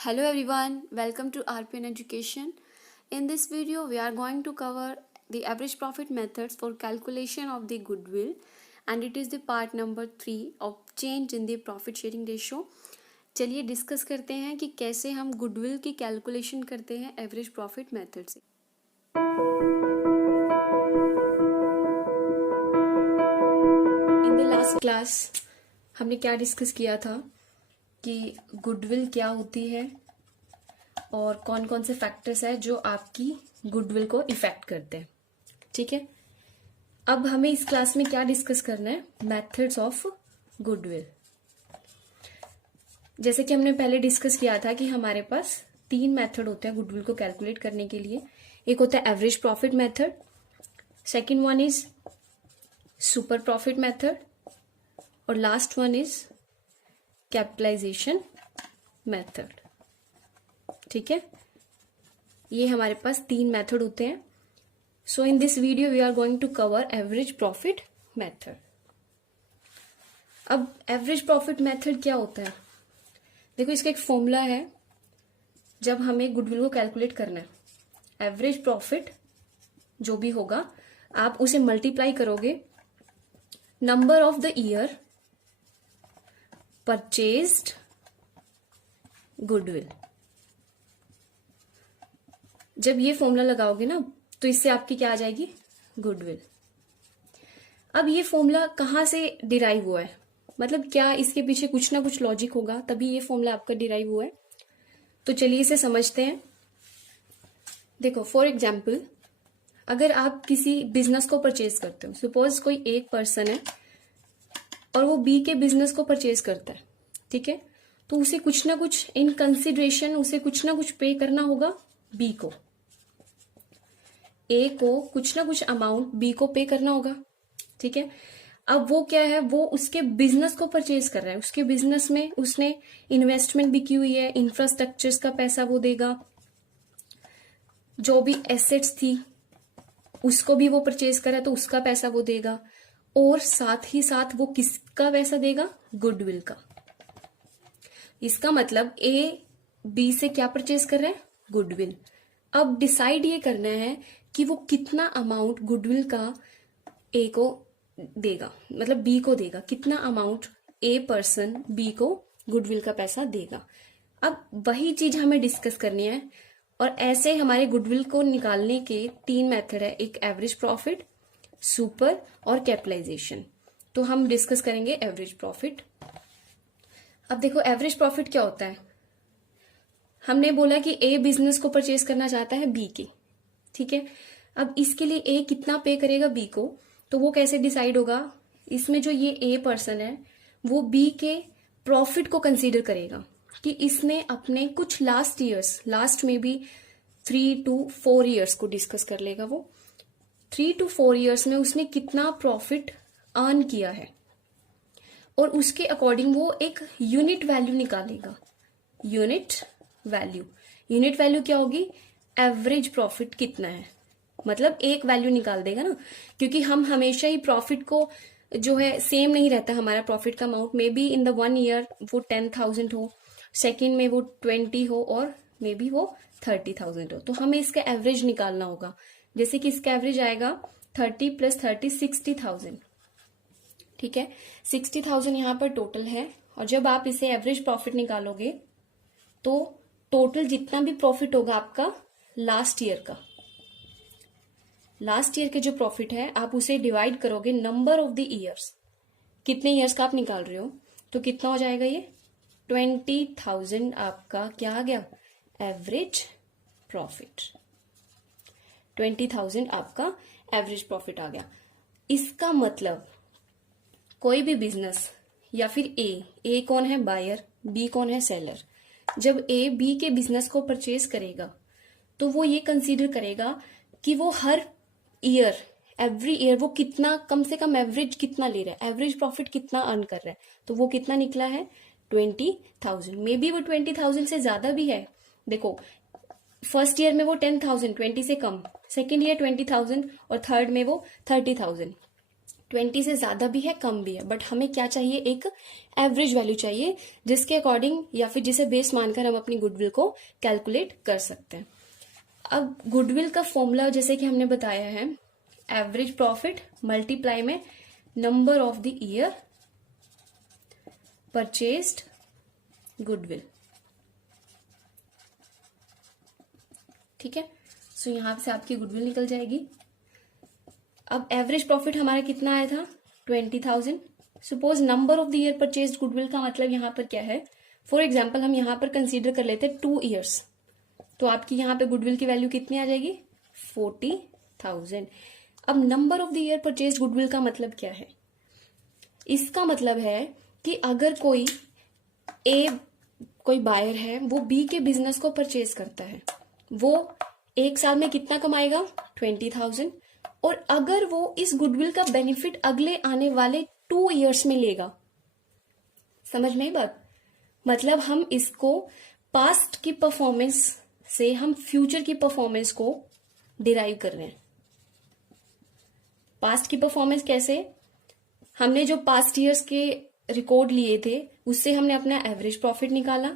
Hello everyone, welcome to RPN Education. In this video, we are going to cover the average profit methods for calculation of the goodwill, and it is the part number 3 of change in the profit sharing ratio. चलिए discuss करते हैं कि कैसे हम goodwill की calculation करते हैं average profit method से। इन द लास्ट क्लास हमने क्या डिस्कस किया था कि गुडविल क्या होती है और कौन कौन से फैक्टर्स है जो आपकी गुडविल को इफेक्ट करते हैं। ठीक है, अब हमें इस क्लास में क्या डिस्कस करना है, मेथड्स ऑफ गुडविल। जैसे कि हमने पहले डिस्कस किया था कि हमारे पास 3 मेथड होते हैं गुडविल को कैलकुलेट करने के लिए। एक होता है average profit method, second one is super profit method और last one is capitalisation method. ठीक है, ये हमारे पास 3 मेथड होते हैं। So in this video we are going to cover average profit method. अब एवरेज प्रॉफिट मेथड क्या होता है, देखो इसका एक फॉर्मूला है। जब हमें गुडविल को कैलकुलेट करना है, एवरेज प्रॉफिट जो भी होगा आप उसे मल्टीप्लाई करोगे number of the year purchased goodwill. जब ये फॉर्मूला लगाओगे ना तो इससे आपकी क्या आ जाएगी, गुडविल। अब ये फॉर्मूला कहाँ से डिराइव हुआ है, मतलब क्या इसके पीछे कुछ ना कुछ लॉजिक होगा तभी ये फॉर्मूला आपका डिराइव हुआ है। तो चलिए इसे समझते हैं। देखो फॉर एग्जाम्पल, अगर आप किसी बिजनेस को परचेज करते हो, सपोज कोई एक पर्सन है और वो बी के बिजनेस को परचेज करता है, ठीक है, तो उसे कुछ ना कुछ इन कंसिडरेशन उसे कुछ ना कुछ पे करना होगा बी को। ए को कुछ ना कुछ अमाउंट बी को पे करना होगा। ठीक है, अब वो क्या है, वो उसके बिजनेस को परचेज कर रहा है, उसके बिजनेस में उसने इन्वेस्टमेंट भी की हुई है, इंफ्रास्ट्रक्चर्स का पैसा वो देगा, जो भी एसेट्स थी उसको भी वो परचेज कर रहा है तो उसका पैसा वो देगा, और साथ ही साथ वो किसका पैसा देगा, गुडविल का। इसका मतलब ए बी से क्या परचेज कर रहे हैं, गुडविल। अब डिसाइड ये करना है कि वो कितना अमाउंट गुडविल का ए को देगा, मतलब बी को देगा, कितना अमाउंट ए पर्सन बी को गुडविल का पैसा देगा। अब वही चीज हमें डिस्कस करनी है, और ऐसे हमारे गुडविल को निकालने के 3 मेथड है, एक एवरेज प्रॉफिट, सुपर और कैपिटलाइजेशन। तो हम डिस्कस करेंगे एवरेज प्रॉफिट। अब देखो एवरेज प्रॉफिट क्या होता है, हमने बोला कि ए बिजनेस को परचेज करना चाहता है बी के, ठीक है। अब इसके लिए ए कितना पे करेगा बी को, तो वो कैसे डिसाइड होगा, इसमें जो ये ए पर्सन है वो बी के प्रॉफिट को कंसीडर करेगा कि इसने अपने कुछ लास्ट ईयर्स, लास्ट में भी 3 to 4 ईयर्स को डिस्कस कर लेगा। वो 3 to 4 ईयर्स में उसने कितना प्रॉफिट अर्न किया है, और उसके अकॉर्डिंग वो एक यूनिट वैल्यू निकालेगा। यूनिट वैल्यू क्या होगी, एवरेज प्रॉफिट कितना है, मतलब एक वैल्यू निकाल देगा ना, क्योंकि हम हमेशा ही प्रॉफिट को जो है सेम नहीं रहता हमारा प्रॉफिट का amount. May be in the 1 year वो 10,000 हो, सेकेंड में वो 20 हो, और मे बी वो 30,000 हो। तो हमें इसका एवरेज निकालना होगा। जैसे कि इसका एवरेज आएगा 30 + 30 60,000। ठीक है, 60,000 यहाँ पर टोटल है, और जब आप इसे एवरेज प्रॉफिट निकालोगे तो टोटल जितना भी प्रॉफिट होगा आपका लास्ट ईयर का, लास्ट ईयर के जो प्रॉफिट है आप उसे डिवाइड करोगे नंबर ऑफ द ईयर्स, कितने ईयर्स का आप निकाल रहे हो, तो कितना हो जाएगा ये 20,000 आपका क्या आ गया, एवरेज प्रॉफिट। 20,000 आपका एवरेज प्रॉफिट आ गया। इसका मतलब कोई भी बिजनेस या फिर ए कौन है, बायर, बी कौन है, सेलर। जब ए बी के बिजनेस को परचेज करेगा तो वो ये कंसीडर करेगा कि वो हर ईयर, एवरी ईयर वो कितना, कम से कम एवरेज कितना ले रहा है, एवरेज प्रॉफिट कितना अर्न कर रहा है। तो वो कितना निकला है, 20,000। मे बी वो 20,000 से ज्यादा भी है। देखो फर्स्ट ईयर में वो 10,000, 20 से कम, सेकेंड ईयर 20,000, और थर्ड में वो 30,000। 20 से ज्यादा भी है, कम भी है, बट हमें क्या चाहिए, एक एवरेज वैल्यू चाहिए जिसके अकॉर्डिंग या फिर जिसे बेस मानकर हम अपनी गुडविल को कैलकुलेट कर सकते हैं। अब गुडविल का फॉर्मूला जैसे कि हमने बताया है, एवरेज प्रॉफिट मल्टीप्लाई में number of the year purchased goodwill. ठीक है, सो यहां से आपकी गुडविल निकल जाएगी। अब एवरेज प्रॉफिट हमारा कितना आया था, 20,000। Suppose number of the year purchased goodwill का मतलब यहां पर क्या है, फॉर एग्जाम्पल हम यहां पर कंसीडर कर लेते हैं 2 ईयर्स, तो आपकी यहां पे गुडविल की वैल्यू कितनी आ जाएगी, 40,000। अब number of the year purchased goodwill का मतलब क्या है, इसका मतलब है कि अगर कोई बायर है, वो बी के बिजनेस को परचेज करता है, वो एक साल में कितना कमाएगा, 20,000, और अगर वो इस गुडविल का बेनिफिट अगले आने वाले 2 ईयर्स में लेगा, समझ में बात, मतलब हम इसको पास्ट की परफॉर्मेंस से हम फ्यूचर की परफॉर्मेंस को डिराइव कर रहे हैं। पास्ट की परफॉर्मेंस कैसे, हमने जो पास्ट ईयर्स के रिकॉर्ड लिए थे उससे हमने अपना एवरेज प्रॉफिट निकाला,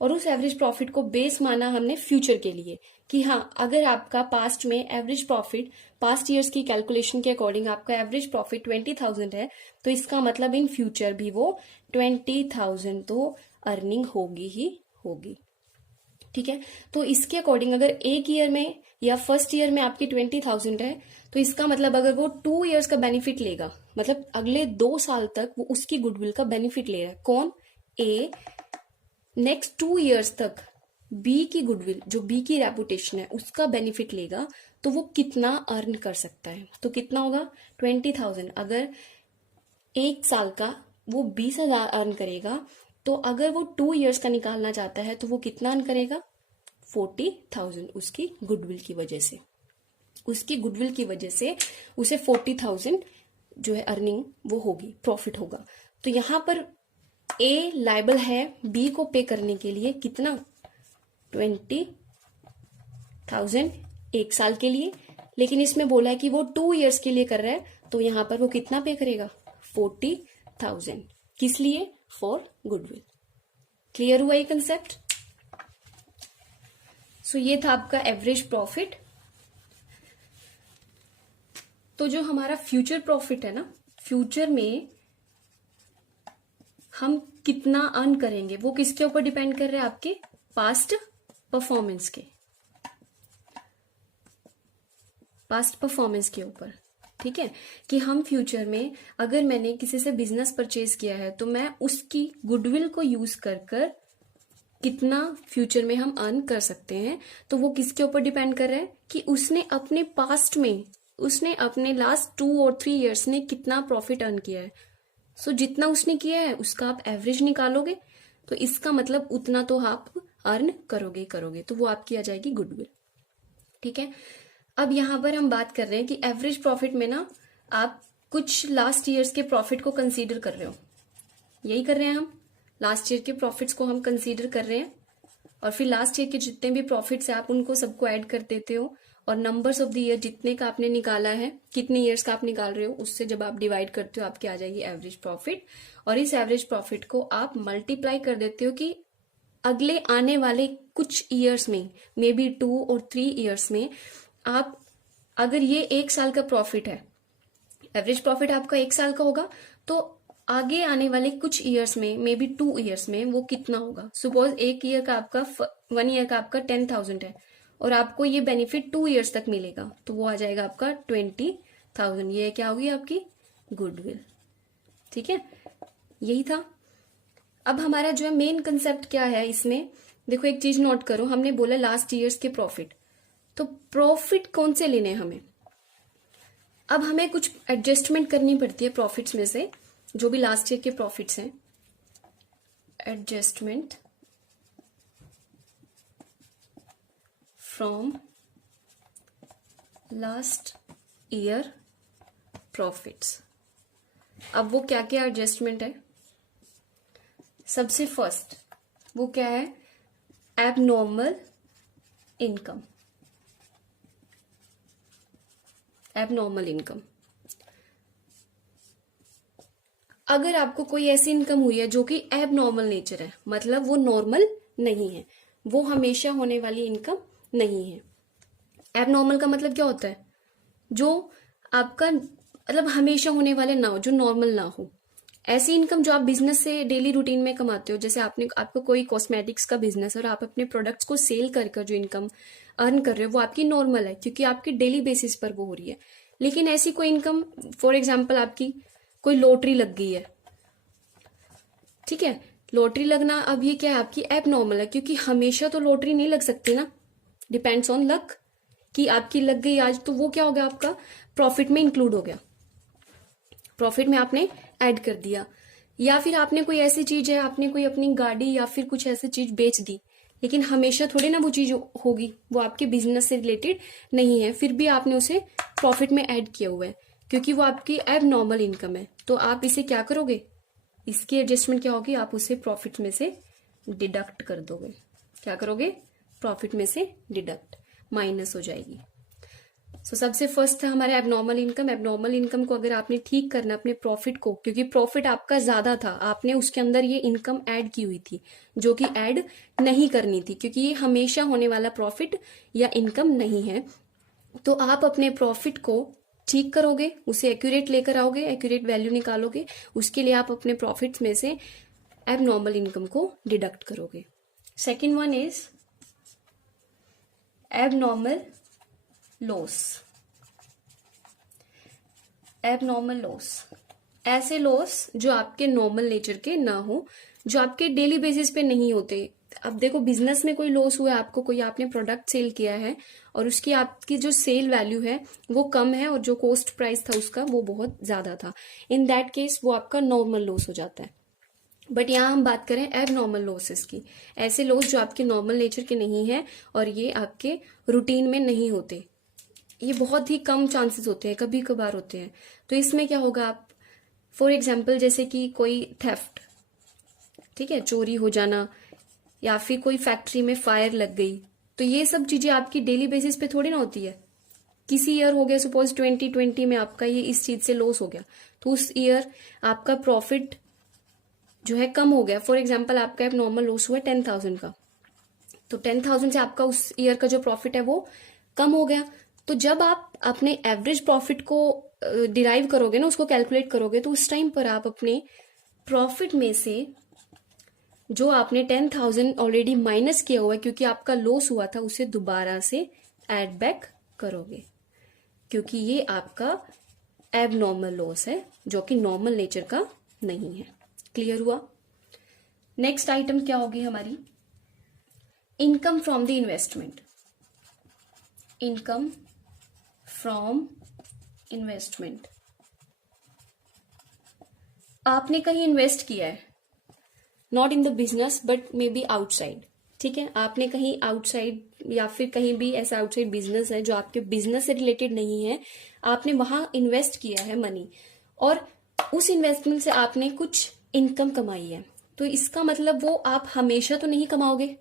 और उस एवरेज प्रॉफिट को बेस माना हमने फ्यूचर के लिए कि हाँ, अगर आपका पास्ट में एवरेज प्रॉफिट पास्ट ईयर्स की कैलकुलेशन के अकॉर्डिंग आपका एवरेज प्रॉफिट 20,000 है, तो इसका मतलब इन फ्यूचर भी वो 20,000 तो अर्निंग होगी ही होगी। ठीक है, तो इसके अकॉर्डिंग अगर एक ईयर में या फर्स्ट ईयर में आपकी 20,000 है, तो इसका मतलब अगर वो 2 ईयर्स का बेनिफिट लेगा, मतलब अगले 2 साल तक वो उसकी गुडविल का बेनिफिट ले रहा है, कौन, ए, नेक्स्ट 2 ईयर्स तक बी की गुडविल, जो बी की रेपुटेशन है उसका बेनिफिट लेगा, तो वो कितना अर्न कर सकता है, तो कितना होगा, 20,000। अगर एक साल का वो 20,000 अर्न करेगा, तो अगर वो 2 ईयर्स का निकालना चाहता है तो वो कितना अर्न करेगा, 40,000, उसकी गुडविल की वजह से, उसकी गुडविल की वजह से उसे 40,000 जो है अर्निंग वो होगी, प्रॉफिट होगा। तो यहां पर ए लायबल है बी को पे करने के लिए कितना, 20,000 एक साल के लिए, लेकिन इसमें बोला है कि वो 2 ईयर्स के लिए कर रहा है, तो यहां पर वो कितना पे करेगा, 40,000, किस लिए, फॉर गुडविल। क्लियर हुआ ये कंसेप्ट। सो ये था आपका एवरेज प्रॉफिट। तो जो हमारा फ्यूचर प्रॉफिट है ना, फ्यूचर में हम कितना अर्न करेंगे वो किसके ऊपर डिपेंड कर रहा है, आपके पास्ट परफॉर्मेंस के, पास्ट परफॉर्मेंस के ऊपर। ठीक है, कि हम फ्यूचर में अगर मैंने किसी से बिजनेस परचेज किया है, तो मैं उसकी गुडविल को यूज कर कितना फ्यूचर में हम अर्न कर सकते हैं, तो वो किसके ऊपर डिपेंड कर रहा है कि उसने अपने पास्ट में, उसने अपने लास्ट 2 और 3 ईयर्स में कितना प्रॉफिट अर्न किया है। सो जितना उसने किया है उसका आप एवरेज निकालोगे, तो इसका मतलब उतना तो आप अर्न करोगे, तो वो आपकी आ जाएगी गुडविल। ठीक है, अब यहां पर हम बात कर रहे हैं कि एवरेज प्रॉफिट में ना आप कुछ लास्ट ईयर्स के प्रॉफिट को कंसीडर कर रहे हो, यही कर रहे हैं हम, लास्ट ईयर के प्रॉफिट्स को हम कंसीडर कर रहे हैं, और फिर लास्ट ईयर के जितने भी प्रॉफिट्स है आप उनको सबको ऐड कर देते हो, और नंबर्स ऑफ द ईयर जितने का आपने निकाला है, कितने ईयर्स का आप निकाल रहे हो, उससे जब आप डिवाइड करते हो आपकी आ जाएगी एवरेज प्रॉफिट, और इस एवरेज प्रॉफिट को आप मल्टीप्लाई कर देते हो कि अगले आने वाले कुछ ईयर्स में, मे बी 2 और 3 ईयर्स में, आप अगर ये 1 साल का प्रॉफिट है, एवरेज प्रॉफिट आपका 1 साल का होगा, तो आगे आने वाले कुछ ईयर्स में, मे बी 2 ईयर्स में वो कितना होगा। सपोज 1 ईयर का आपका 1 ईयर का आपका 10,000 है, और आपको ये बेनिफिट 2 ईयर्स तक मिलेगा, तो वो आ जाएगा आपका 20,000। ये क्या होगी आपकी गुडविल। ठीक है, यही था। अब हमारा जो है मेन कंसेप्ट क्या है इसमें, देखो एक चीज नोट करो, हमने बोला लास्ट ईयर्स के प्रॉफिट, तो प्रॉफिट कौन से लेने हमें, अब हमें कुछ एडजस्टमेंट करनी पड़ती है प्रॉफिट्स में से, जो भी लास्ट ईयर के प्रॉफिट्स हैं, adjustment from last year profits. अब वो क्या क्या एडजस्टमेंट है, सबसे फर्स्ट वो क्या है, एबनॉर्मल इनकम, एबनॉर्मल इनकम। अगर आपको कोई ऐसी इनकम हुई है जो कि एब नॉर्मल नेचर है, मतलब वो नॉर्मल नहीं है, वो हमेशा होने वाली इनकम नहीं है। एब नॉर्मल का मतलब क्या होता है? जो आपका मतलब हमेशा होने वाले ना हो, जो नॉर्मल ना हो। ऐसी इनकम जो आप बिजनेस से डेली रूटीन में कमाते हो, जैसे आपको कोई कॉस्मेटिक्स का बिजनेस और आप अपने प्रोडक्ट्स को सेल कर जो इनकम अर्न कर रहे हो वो आपकी नॉर्मल है, क्योंकि आपकी डेली बेसिस पर वो हो रही है। लेकिन ऐसी कोई इनकम, फॉर एग्जाम्पल आपकी कोई लॉटरी लग गई है, ठीक है, लॉटरी लगना, अब ये क्या है, आपकी एब नॉर्मल है, क्योंकि हमेशा तो लॉटरी नहीं लग सकती ना, डिपेंड्स ऑन लक, कि आपकी लग गई आज तो वो क्या हो गया, आपका प्रॉफिट में इंक्लूड हो गया, प्रॉफिट में आपने ऐड कर दिया। या फिर आपने कोई ऐसी चीज है, आपने कोई अपनी गाड़ी या फिर कुछ ऐसी चीज बेच दी, लेकिन हमेशा थोड़ी ना वो चीज होगी, वो आपके बिजनेस से रिलेटेड नहीं है, फिर भी आपने उसे प्रॉफिट में ऐड किया हुआ है, क्योंकि वो आपकी एब नॉर्मल इनकम है। तो आप इसे क्या करोगे, इसकी एडजस्टमेंट क्या होगी, आप उसे प्रॉफिट में से डिडक्ट कर दोगे। क्या करोगे, प्रॉफिट में से डिडक्ट, माइनस हो जाएगी। सो सबसे फर्स्ट था हमारा एबनॉर्मल इनकम। एबनॉर्मल इनकम को अगर आपने ठीक करना अपने प्रॉफिट को, क्योंकि प्रॉफिट आपका ज्यादा था, आपने उसके अंदर ये इनकम ऐड की हुई थी जो कि ऐड नहीं करनी थी, क्योंकि ये हमेशा होने वाला प्रॉफिट या इनकम नहीं है। तो आप अपने प्रॉफिट को ठीक करोगे, उसे एक्यूरेट लेकर आओगे, एक्यूरेट वैल्यू निकालोगे, उसके लिए आप अपने प्रॉफिट्स में से एबनॉर्मल इनकम को डिडक्ट करोगे। Second one is abnormal loss. Abnormal loss, ऐसे लॉस जो आपके नॉर्मल नेचर के ना हो, जो आपके डेली बेसिस पे नहीं होते। अब देखो, बिजनेस में कोई लॉस हुआ है आपको, कोई आपने प्रोडक्ट सेल किया है और उसकी आपकी जो सेल वैल्यू है वो कम है और जो कॉस्ट प्राइस था उसका वो बहुत ज्यादा था, इन दैट केस वो आपका नॉर्मल लॉस हो जाता है। बट यहाँ हम बात करें एबनॉर्मल लॉसेस की, ऐसे लॉस जो आपके नॉर्मल नेचर के नहीं है और ये आपके रूटीन में नहीं होते, ये बहुत ही कम चांसेस होते हैं, कभी कभार होते हैं। तो इसमें क्या होगा, आप फॉर एग्जाम्पल जैसे कि कोई थेफ्ट, ठीक है, चोरी हो जाना, या फिर कोई फैक्ट्री में फायर लग गई, तो ये सब चीजें आपकी डेली बेसिस पे थोड़ी ना होती है। किसी ईयर हो गया, सपोज 2020 में आपका ये इस चीज से लॉस हो गया, तो उस ईयर आपका प्रॉफिट जो है कम हो गया। फॉर एग्जाम्पल आपका एक नॉर्मल लॉस हुआ 10,000 का, तो 10,000 से आपका उस ईयर का जो प्रॉफिट है वो कम हो गया। तो जब आप अपने एवरेज प्रॉफिट को डिराइव करोगे ना, उसको कैलकुलेट करोगे, तो उस टाइम पर आप अपने प्रॉफिट में से जो आपने 10,000 ऑलरेडी माइनस किया हुआ है, क्योंकि आपका लॉस हुआ था, उसे दोबारा से ऐड बैक करोगे, क्योंकि ये आपका एबनॉर्मल लॉस है जो कि नॉर्मल नेचर का नहीं है। क्लियर हुआ? नेक्स्ट आइटम क्या होगी हमारी, income from the investment. Income from investment, आपने कहीं इन्वेस्ट किया है, not in the business but may be outside, ठीक है, आपने कहीं आउटसाइड या फिर कहीं भी ऐसा आउटसाइड बिजनेस है जो आपके बिजनेस से रिलेटेड नहीं है, आपने वहां इन्वेस्ट किया है मनी, और उस इन्वेस्टमेंट से आपने कुछ इनकम कमाई है। तो इसका मतलब वो आप हमेशा तो नहीं कमाओगे,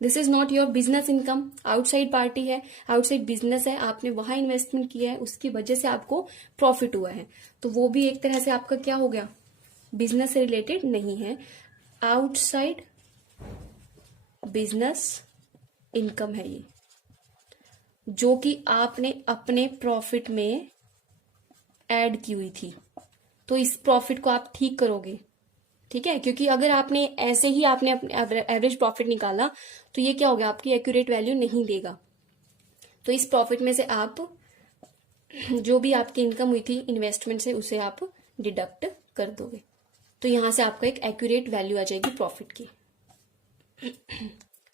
this is not your business income, outside party है, आउटसाइड बिजनेस है, आपने वहां इन्वेस्टमेंट किया है, उसकी वजह से आपको प्रॉफिट हुआ है, तो वो भी एक तरह से आपका क्या हो गया, बिजनेस से रिलेटेड नहीं है, आउटसाइड बिजनेस इनकम है ये, जो कि आपने अपने प्रॉफिट में ऐड की हुई थी। तो इस प्रॉफिट को आप ठीक करोगे, ठीक है, क्योंकि अगर आपने ऐसे ही आपने अपने एवरेज प्रॉफिट निकाला तो ये क्या हो गया, आपकी एक्यूरेट वैल्यू नहीं देगा। तो इस प्रॉफिट में से आप जो भी आपकी इनकम हुई थी इन्वेस्टमेंट से, उसे आप डिडक्ट कर दोगे, तो यहां से आपका एक एक्यूरेट वैल्यू आ जाएगी प्रॉफिट की।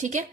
ठीक है।